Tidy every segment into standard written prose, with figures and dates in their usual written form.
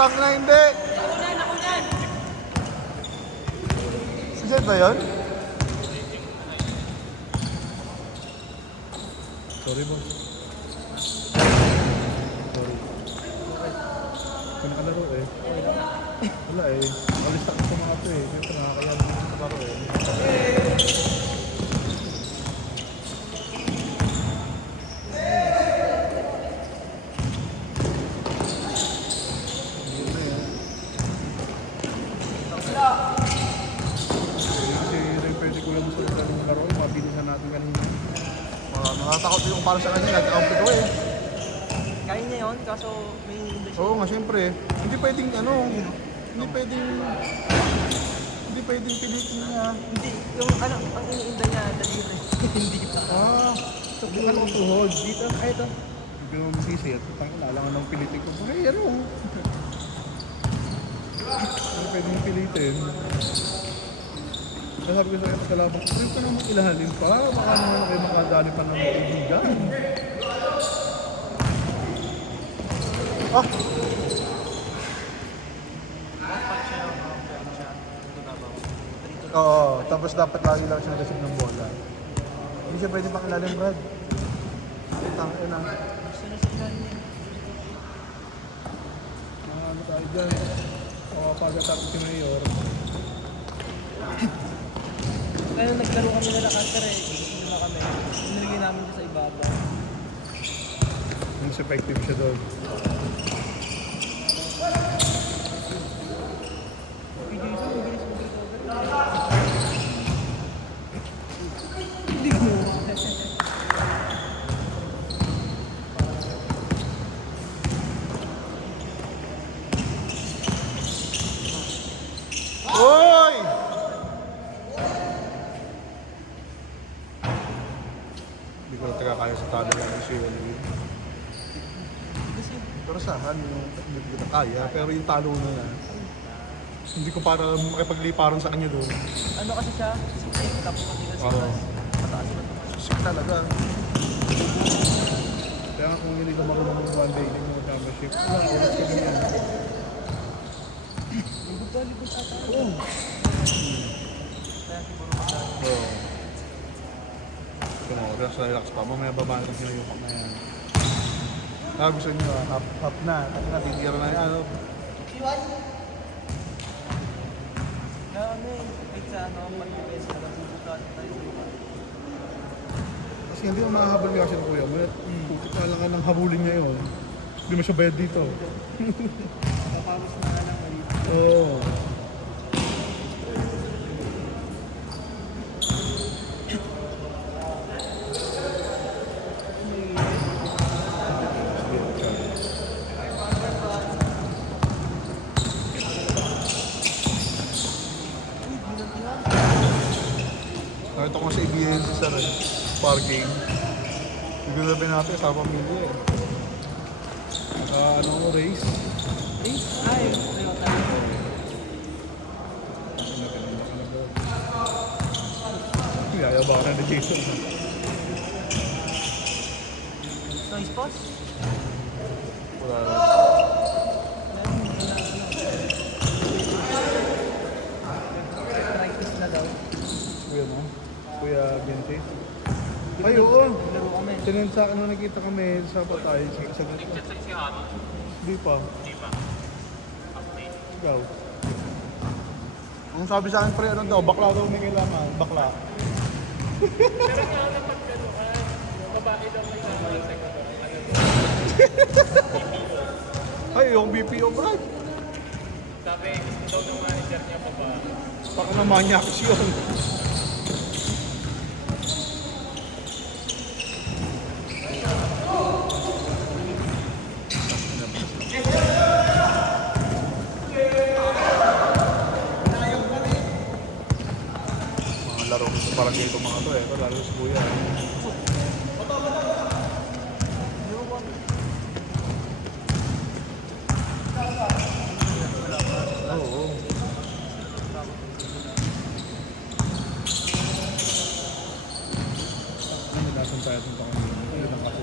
Putang na hindi. Si Jed ba yun? Sorry, boss. Sorry. Pinakalaro eh. Wala eh. Nakalista ko sa mga ito eh. Siyempre nakakaya naman sa laro eh. Kasi pwede ko lang sa ng laro eh. Mabilisan natin kanina. Nakatakot yung para sa kanya. Nag-out ko eh. Kaya niya yun, kaso may hindi siya. Oo nga, siyempre. Hindi pwedeng ano. Hindi pwedeng pilitin niya. Hindi, yung ano, ang iniinda niya, daliri. Hindi pa. Sabi ka lang tuhod. Dito, ay ito. Hindi mo masisit. Alangan ng pilitin ko. Ay, ano? Hindi pwedeng pilitin. Kaya sabi ko sa kanya kalabang, hindi ka naman ilahalin pa. Baka naman kayo makadali pa ng kaibigan. Ah! Oo, tapos dapat lagi lang siya receive ng bola. Hindi siya pwede pang ilalim, Brad. Tang ina. Ano tayo dyan? Makapagatapos si Mayor. Kaya naglaro kami nila Cutter eh. Hindi na kami. Nilagay namin siya sa ibabaw. Mas effective siya doon. Hindi mo. Hoy! Hindi ko na taga kaya sa talo lang kasi yun. Pero sahan yung hindi ko na kaya. Pero yung talo na na. Hindi ko para makipagliparan sa kanya doon. Ano kasi siya? Sipay, tapos pati kasi Oo. mataas na Susik talaga. Kaya nga kung hindi ka marunong ng one day, hindi mo mag-championship. Wala, oras ka din yan. Libot ata. Oo. Kaya siguro magdali. Oo. Ito mo, relax pa. Mamaya babaan ko sila yung pack na yan. Gusto nyo, half na. Kasi natitira na yan. Ano? Kami, kahit sa ano, mag-US na lang subukan tayo sa lugar. Kasi hindi mo makahabol kasi ng kuya mo. Putik na lang ka ng habulin niya yun. Hindi mo siya bayad dito. Papawas na nga lang ulit. Oo. Nakita ko sa ABS sa parking. Hindi ko sabihin natin sa pamilya eh. Ano mo, race? Eh, ay, Toyota. Yayabangan na ni Jason. Noise boss? Wala na. Practice na daw. Kuya mo? Kuya Bente? Ay, oo. Laro kami. Sinend sa akin nung nakita kami sa patay. Sa ganito. Hindi pa. Ikaw. Kung sabi sa akin pre, ano daw, bakla daw may kailangan. Bakla. Ay, yung BPO, Brad. Sabi, gusto daw ng manager niya pa ba? Baka na maniacs yun. Mga laro sa barangay itong mga to eh. Ito lalo sa kuya. Oo. Ano, nilasan tayo sa kami. Ano lang kasi.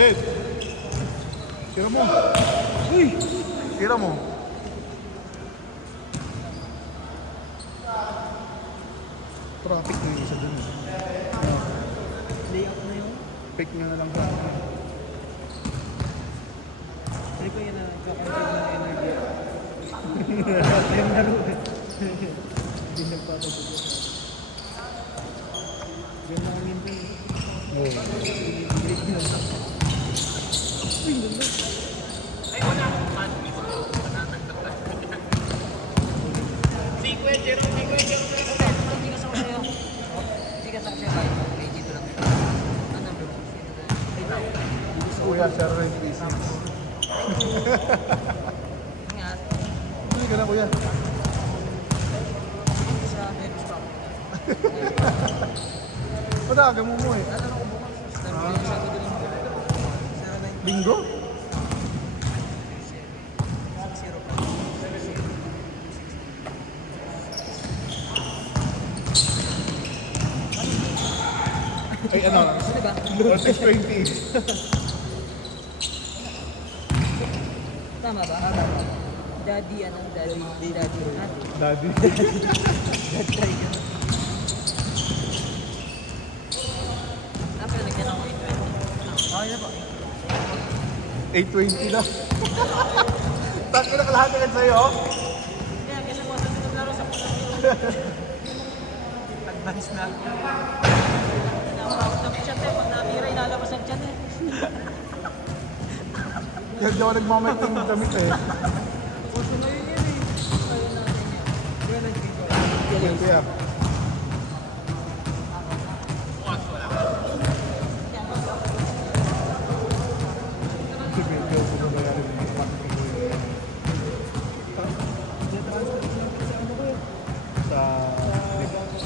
Jet! Sira mo. Uy! Sira mo. Traffic na yung isa dun. Layout na yun. Fake nyo na lang sa akin. Hindi ko yun na kakontrol ng energy. Yung laro eh. Hindi nagpapagod. Yan lang minsan eh. Oo. Binibilig na. Uy, ganda. Ay, wala. Sequence, Jerome, sequence. Sikas ako sa'yo. Sikas ako sa'yo kahit may dito lang. Ano bro? Kuya, Sir Ray, please. Ingat. Hindi ka na, kuya. Sa heavy stop. Padaga mo mo eh. Ano ako bukas? Time ko yung sagot din. 09. Linggo? 60 pa. Ay, ano? Ano ba? Or 620. Tama ba? Daddy, ano? Daddy. Daddy. Daddy. Tapos nagyan ako 820. Okay na po. 820 na. Taki na kalahati yan sa'yo. Kaya kasi mo sa naglaro sa puno. Advance na. Tapos siya tayo, pag natira, ilalabas ang tiyan eh. Kaya di ako nagmamay ng damit eh. Puso na yun yan eh. Kaya natin yan. Kaya nag-video. Yan, kuya. Si Pedro, kung mabayari ng mga sa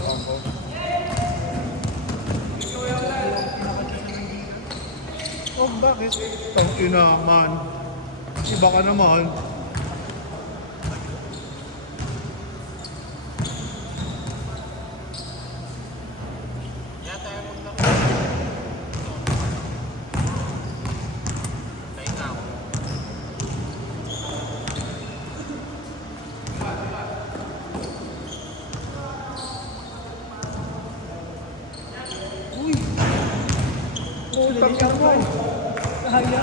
Hong Kong. Oh, bakit? Tangina man. Iba ka naman. Yata yung mundo. Tayo na ako. Putang ina mo. Kaya?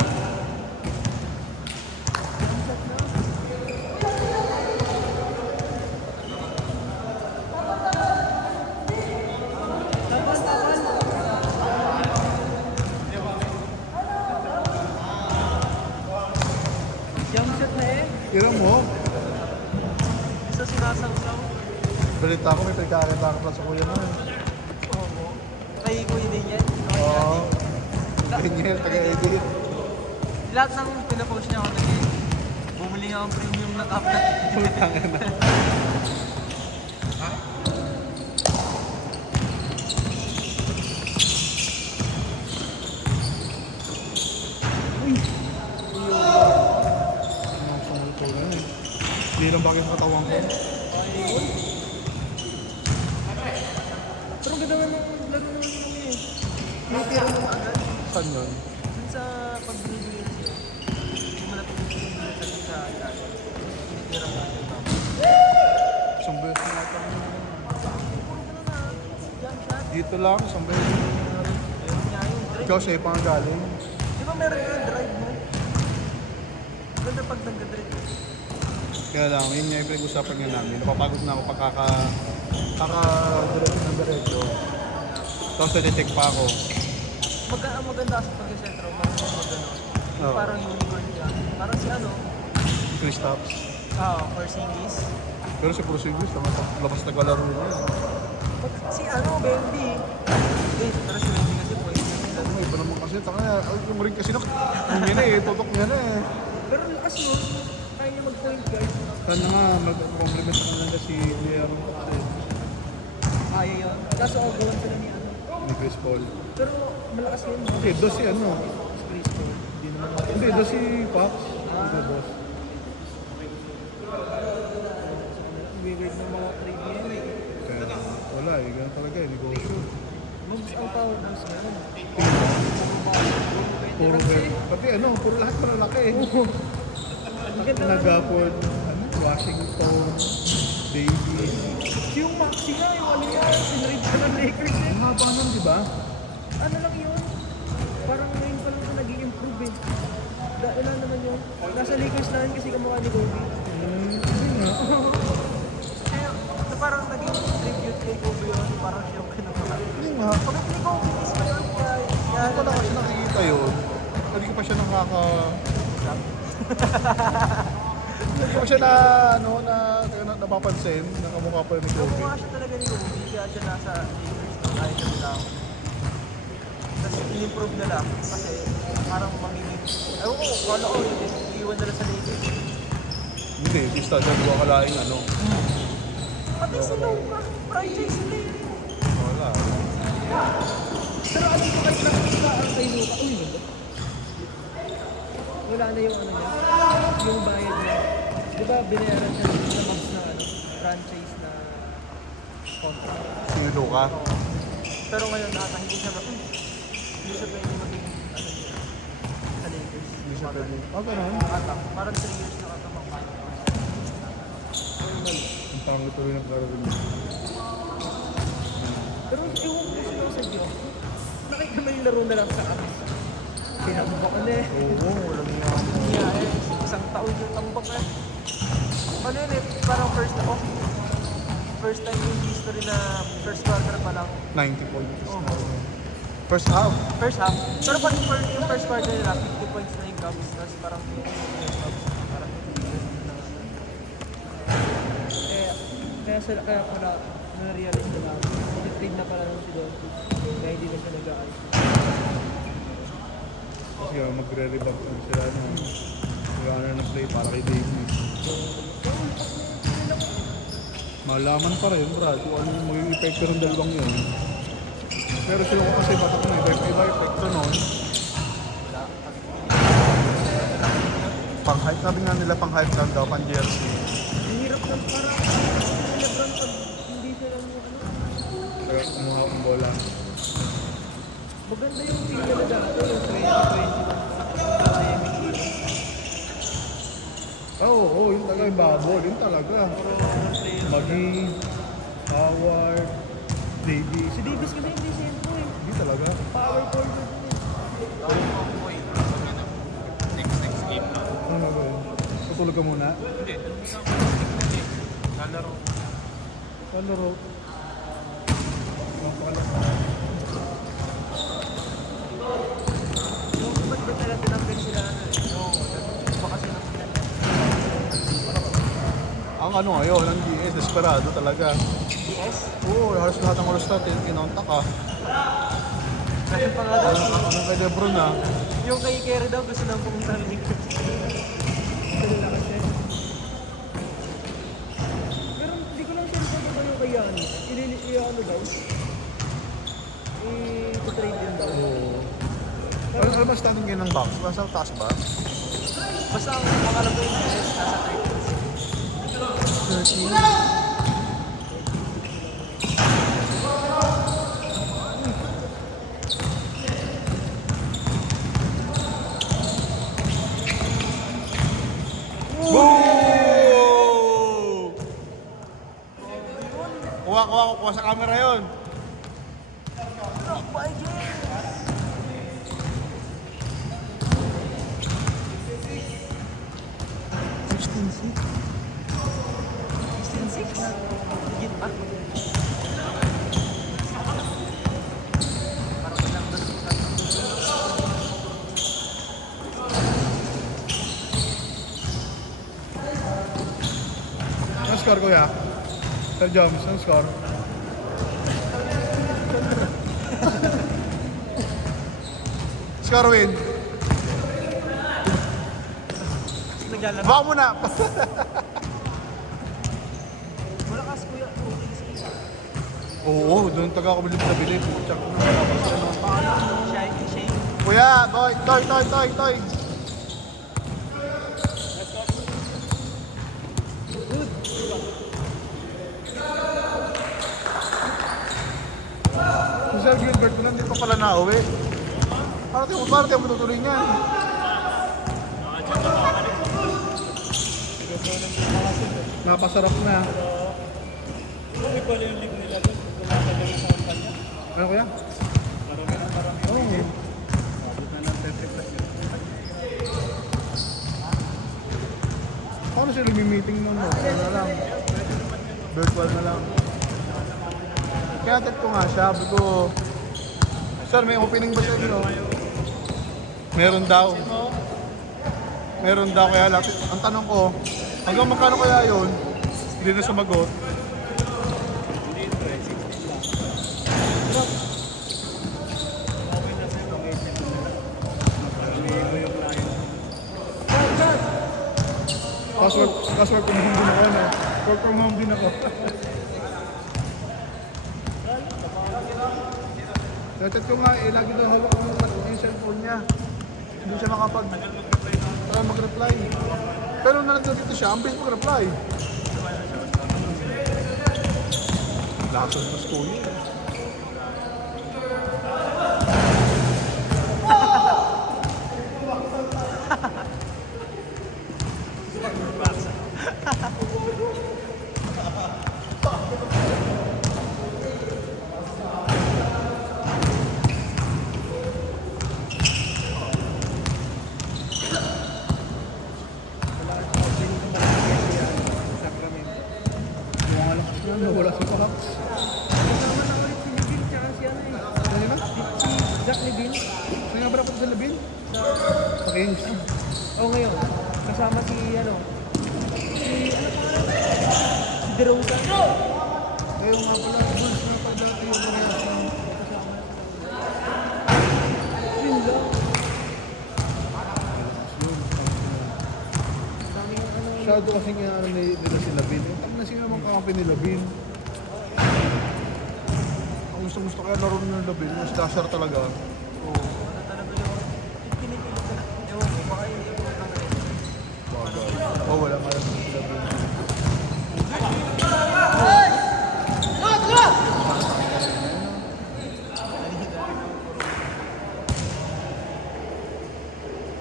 Jump shot na eh. Tira mo. Isa sinasawsaw. Balita ko may pagkakita ka pa sa kuya mo eh. Oo. Kay Kuya din yan. Oo. Ganyan, taga-edit. Lahat ng pinapost niya ako bumili nga ang premium na cup na. Putang ina. Ang sumulto na eh. Hindi lang bagay sa katawan ko. Pero ganda naman ng laro naman yung eh. Tinitira mo agad. Saan yun? Dun sa pagbibigay siya. Hindi mo na pag-ibigay sa ilalim. Tinitira mo agad. Isang beses na ata. Jump shot. Dito lang, isang beses. Ayun nga yun. Drive. Ikaw sa'yo pang galing. Di ba meron yung drive mo? Ganda pag nag-drive. Kaya lang, yun nga yung pinag-usapan nga namin. Napapagod na ako kaka-diretso ng diretso. Tapos na-check pa ako. Maganda sa pag-sentro. Maganda. Oo. Parang unicorn ka. Parang si ano? 3 stops. Porzingis. Pero si Porzingis, labas naglalaro niya. Si ano, Bendy. Pero si Bendy kasi pwede. Ano, iba naman kasi. Yung ring kasi yung yun eh, tutok niya na eh. Pero lakas mo. Kaya niya mag-point guard. Sana nga, mag-compliment ako na si Liam. Kaya yun. Kaso gawan sila ni ano. Ni Chris Paul. Pero malakas yun. Okay, doon si ano. Chris Paul. Hindi naman. Hindi, doon si Fox. Hindi, boss. Weird ng mga trade niya eh. Kaya wala eh, ganun talaga eh, negosyo. Moves ang powerhouse ngayon. Puro pati ano, puro lahat malalaki. Ang ganda na. Nagapon, ano, Washington, Davis. Yung Maxi nga, yung ano yan, sinrate ka ng Lakers eh. Ang haba nun, di ba? Ano lang yun? Parang ngayon pa lang ito nag-i-improve eh. Dahil lang naman yun. Nasa Lakers na yun kasi kamukha ni Kobe. Hindi nga. Kaya parang naging tribute kay Kobe yun. Parang siya yung kinamukha. Hindi nga. Pagkat ni Kobe is pa yun. Kaya Ako na kasi nakikita yun. Hindi ko pa siya Hindi ko pa siya napapansin. Nakamukha pa rin ni Kobe. kamukha siya talaga ni Kobe. Kaya siya nasa Lakers na kahit na lang. Tapos in-improve nila kasi parang magiging... Ewan ko, kala ko iiwan nila sa Lakers. Hindi, basta dyan ko akalaing ano. Pati si Luka, franchise nila yun. Wala. Pero alam ko kahit nakikita ang kay Luka, uy, wala na yung ano niya, yung bayad niya. Di ba binayaran siya sa Mavs na ano, franchise na contract. Sino ka? Pero ngayon ata hindi siya hindi siya pwede maging ano niya sa Lakers. Hindi siya pwede. Ganun. Ata, parang 3 years na ata mag-contract. Ang pangit tuloy ng karoon niya. Pero ewan ko sila sa Diyos. Nakita mo yung laro na lang sa akin. Pinababa na eh. Oo, walang niya. Niya eh, isang taon yung tambak eh. Ano yun eh, parang first time in history na first quarter pa lang. 90 points. Oh. First half. First half. Pero pag yung first quarter nila, 50 points na yung Cubs. Tapos parang 50 points na yung Cubs. Parang 50 points na kaya pala na-realize nila. Trade na pala nung si Doncic. Kaya hindi na siya nag-aayos. Kasi magre-rebound lang sila na runner ng play para kay Davis. Malaman pa rin, Brad, kung ano yung magiging epekto ng dalawang yun. Pero sila ko kasi batak na iba epekto nun. Pang-hype, sabi nga nila pang-hype lang daw, pang-jersey. Ang hirap lang parang si Lebron pag hindi siya lang yung ano. Pero kumuha ang bola. Maganda yung team nila dati, yung 2020. Oo, yun talaga yung bubble, yun talaga. Maggie, Howard, Davis. Si Davis kasi hindi siya ito eh. Hindi talaga. Power forward din eh. Next game na. Ano ba yun? Tutulog ka muna? Hindi. Lalaro. Palaro. Ang pala. Yung ba't ba talaga tinanggal sila ano eh? Iba kasi ng sila. Ang ano ngayon, ang DS, desperado talaga. DS? Oo, halos lahat ng oras natin, kinontak ka. Kasi pa nga daw, Anong kay Lebron na? yung kay Kerry daw gusto nang pumunta ng Lakers. Wala kasi. Pero hindi ko lang sure kung ano ba yung kay Giannis. Ano daw? I-trade yun daw. Oo. Ano ba standing ngayon ng box? Nasa taas ba? Basta ang alam ko yung DS nasa 30. 30. Boom! Kuha sa camera yon. Rock by James! Higit pa? Parang ilang doon sa Ang score kuya? Sir Joms, ang score? Score win. naglalaro. Baka mo na. Wala kas kuya. Oo, doon taga ako bilib sa bilib. Check mo na. Shay. Kuya, toy. Si Sir Gilbert uwi. Para tayo matutuloy niyan. Napasarap na. Marami pala yung league nila doon. Tumatagaling sa kampanya. Ano kuya? Marami na marami. Oo. Abot na ng 30 yun. Paano sila meeting nun? Ano na lang. Virtual na lang. Kaya tag ko nga siya, sabi ko, sir, may opening ba sa inyo? Meron daw. Meron daw kaya lapit. Ang tanong ko, hanggang magkano kaya yun? Hindi na sumagot. Hindi ito eh, 16 lang. Okay na sa'yo, ang 18 na nila. Napagalihin mo yung client. Password from home din ako. No? Work from home din ako. Chat ko nga, lagi daw hawak yung cellphone niya. Hindi siya mag-reply. Pero nandito dito siya, ang bilis mag-reply. Lakas ng school niya. Wala si Pahap. Kasama na ulit si Libin tsaka si ano eh. Ano na? Si Jack Libin. Kaya ba ako sa Labin? Sa Kings. Oo ngayon. Kasama si ano. Si ano pangalan? Si DeRosa. Ayaw nga pala, Bulls nga pala dati yung mga Yun lang. Daming ano. Shadow kasi nga ano nila si Labin. Ang na sila mga kakampi ni Labin. Ang gusto kaya laro ng Labin, yung slasher talaga. Ano talaga yung pinipilit ka na. Ewan ko, baka yun yung mga rin. Oh, wala nga lang sila Labin.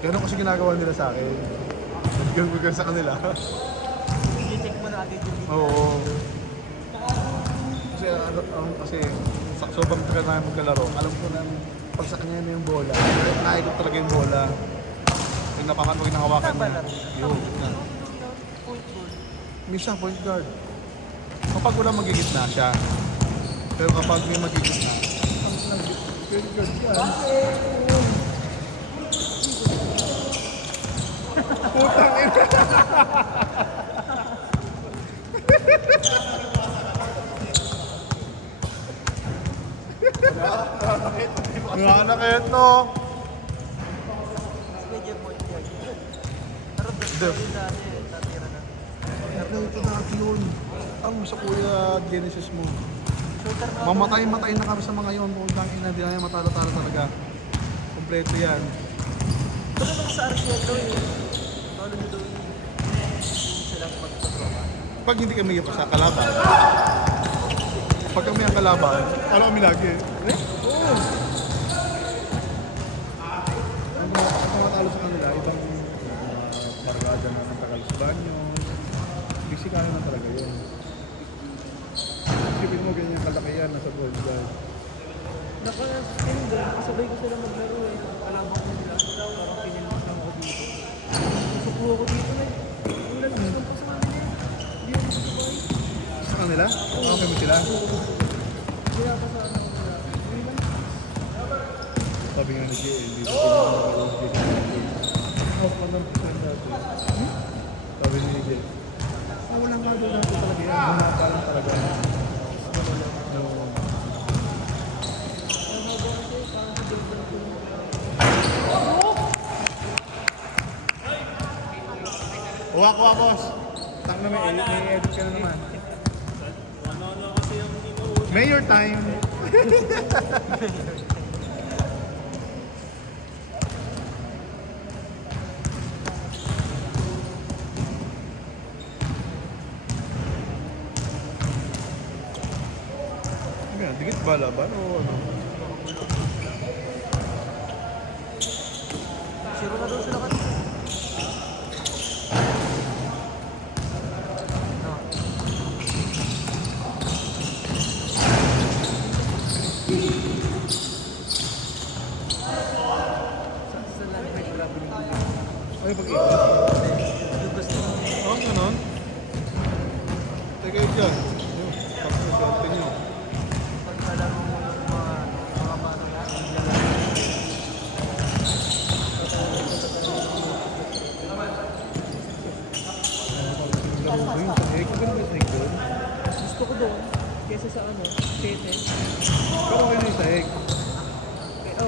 Ganun kasi ginagawa nila sa akin. Ganun ko sa kanila. I-check mo natin yung video. Oo. Kasi sobrang tagal na magkalaro. Alam ko na pag sa kanya na yung bola, naikot talaga yung bola. Yung napapanood yung hawakan niya. Yun. Point goal. Minsan point guard. Kapag wala magigitna siya. Pero kapag may magigitna, point guard yan. putang ina. Nga na kayo to. Medyo point guard. Pero best Def. yun dati, natira na. Ito natin yun. Ang sa kuya Genesis mo. Shooter na. Mamatay na kami sa mga yun. Kung tangin na, di na yan matalo-talo talaga. Kompleto yan. Pero naman sa Arcielo eh. Tolo nyo doon yung sila magpatropa. Pag hindi kami sa kalaban. Pag kami ang kalaban, ano kami lagi? Oo. Ang matalo sa kanila, ibang barkada na ng tagal sa banyo. Bisikano na talaga yun. Isipin mo ganyan kalaki yan, nasa gold guard. Naka-spin doon, kasabay ko sila maglaro eh. Kalabang ko nila. Parang pinilmas lang ako dito. Nasupo ako dito na eh. Yung nag-gusto ko sa amin eh. Hindi ako kasabay. Sa kanila? Okay mo sila? Kaya pa sa ano. Sabi nga ni Jay, hindi ko pinag-alala. Off pa ng percent dati. Sabi ni Jay, walang nga doon natin talaga yan. Bumata lang talaga. No. Uwa, boss. Tang na may edit ka na naman. Ano kasi yung inuuna. Mayor time! Ano yan? Dikit ba laban o ano? Ay, pag-ikot. Oh, ganun. Teka yun dyan. Pag-swerte nyo. Pagkalaro mo ng mga bata yan, Laro ba yun sa egg? Maganda ba sa egg doon? gusto ko doon, kesa sa ano, tete. Pero okay na yung sa egg.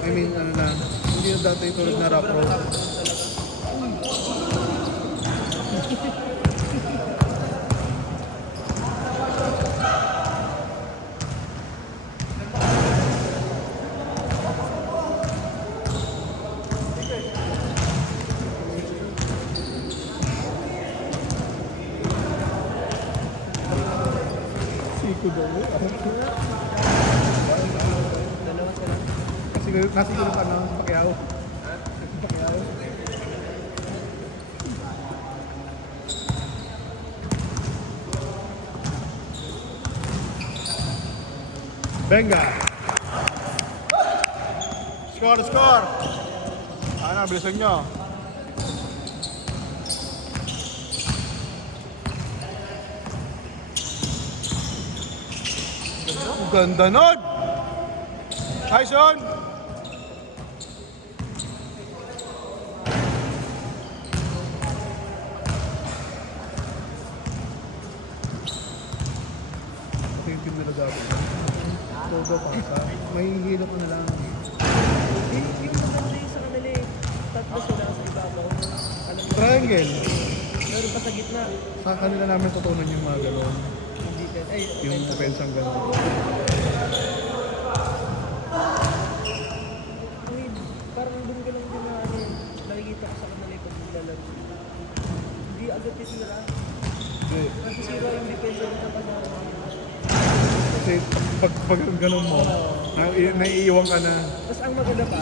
I mean, ano na, hindi na dati tulad na rock roll. Siko daw. Dalawa sila. Nasiguro pa na sa Pacquiao. Pacquiao. Venga! Score, score! Ano, bilisan nyo. Ang ganda nun! Tyson! Ito yung team nila dapat. Todo pa sa. May hilo ko na lang. Yung maganda yung sa kanila eh. Tatlo sila sa ibabaw. Alam mo, Triangle. meron pa sa gitna. Sa kanila namin tutunan yung mga gano'n. Hindi ka, ay, Yung offense ang gano'n. Uy, parang doon ka lang din na ano, nakikita ko sa kanila yung pag naglalaro. Hindi agad titira. Kasi, Nasisira yung depensa dito pa na kasi pag gano'n mo, naiiwan ka na. Tapos ang maganda pa,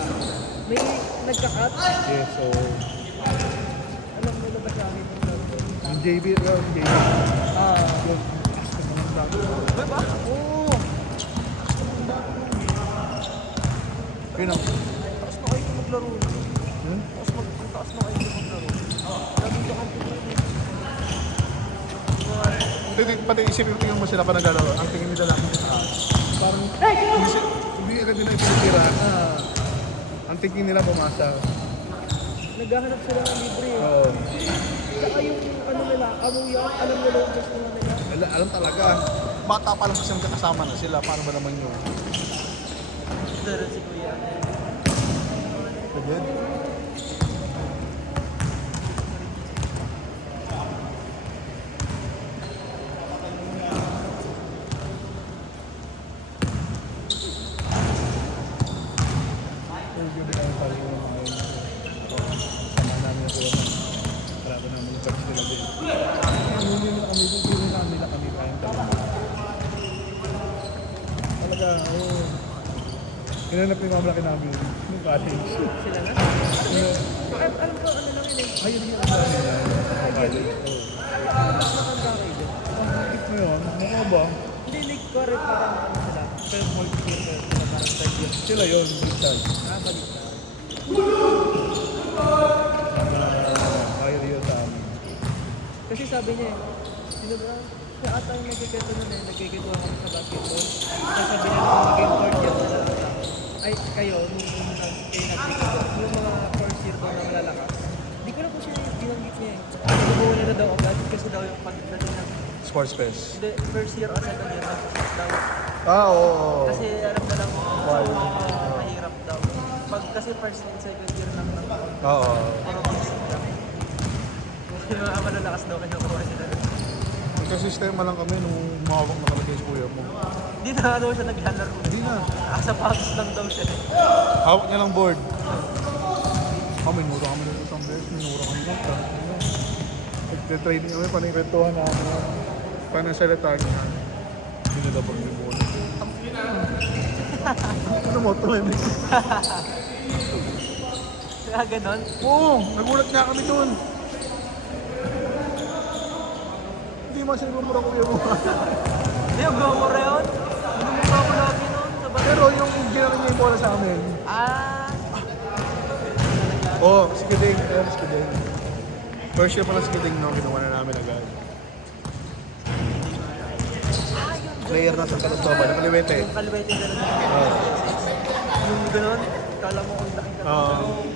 may nagka-cut. Yeah, so, Alam mo na ba sa akin yung laro? yung JB, yung JB. Yung asket naman dati. Ba ba? Oo. Yun ang... Taas na kayo maglaro. Hmm? Taas na kayo maglaro. Lagi ka kang Pati isipin mo sila pa naglalaro. Ang tingin nila lang. Parang, hindi agad nila ipinitira. Ang tingin nila pumasa. Naghahanap sila ng libre eh. Oo. Saka yung ano nila, amuya, alam nila yung gusto nila. Alam talaga. Bata pa lang kasi magkakasama na sila. Paano ba naman yun? Pero si Kuya. Again? Yung binang pala yung mga yun. Sama namin na sila. Parado namin yung pag sila din. Hindi nila kami, hindi nila kami kayang talaga. Talaga, oo. Hinanap yung mga malaki namin yung college. Sila na? Alam ko ano lang yun eh. Ayun yung ano nila. Yung college. Oo. Mas matanda kayo dyan. Ang higit mo yun, ano ba? Hindi, like, correct parang ano sila. Pero multi-year sila parang third year. Sila yun, big time. Balik na. Higher yun sa amin. Kasi sabi niya eh, sino ba? Siya ata yung nagkikento nun eh, nagkikento kami sa basketball. Tapos sabi niya nung maging third year na lang. Ay, kayo, nung kayo nagkikento, yung mga first year ko na malalakas. Hindi ko na po siya binanggit niya eh. Nabubuo nila daw agad kasi daw yung pagdating ng Sports Fest. the first year o second year na daw. Oo. Kasi alam na lang mahirap daw. Pag kasi first and second year lang naman. Oo. Pero basic lang. Yung mga malalakas daw kinukuha sila. Magkasistema lang kami nung mawawak na kalagay sa kuya mo. Hindi na daw siya naglalaro. Hindi na. Sa patos lang daw siya. Hawak niya lang board. Minura kami ng isang beses. Minura kami ng nag-training kami, paningkwentuhan namin. Panasalitaan niya. Pinalabag ni Bon. Ano mo, tumimik? Kaya ganon. Oo, nagulat nga kami dun. Hindi man siya mura kuya mo. Hindi, yung gumura yun. Gumura ko lagi nun. Sa bahay. Pero yung ginano niya yung bola sa amin. Ah. Oo, si Kideng. Ayun, si Kideng. First year pala si Kiting, no? Kinuha na namin agad. Player na sa Kalusoba, nakaliwete. Yung kalwete talaga. Oo. Yung gano'n, kala mo kung laki ka. Oo.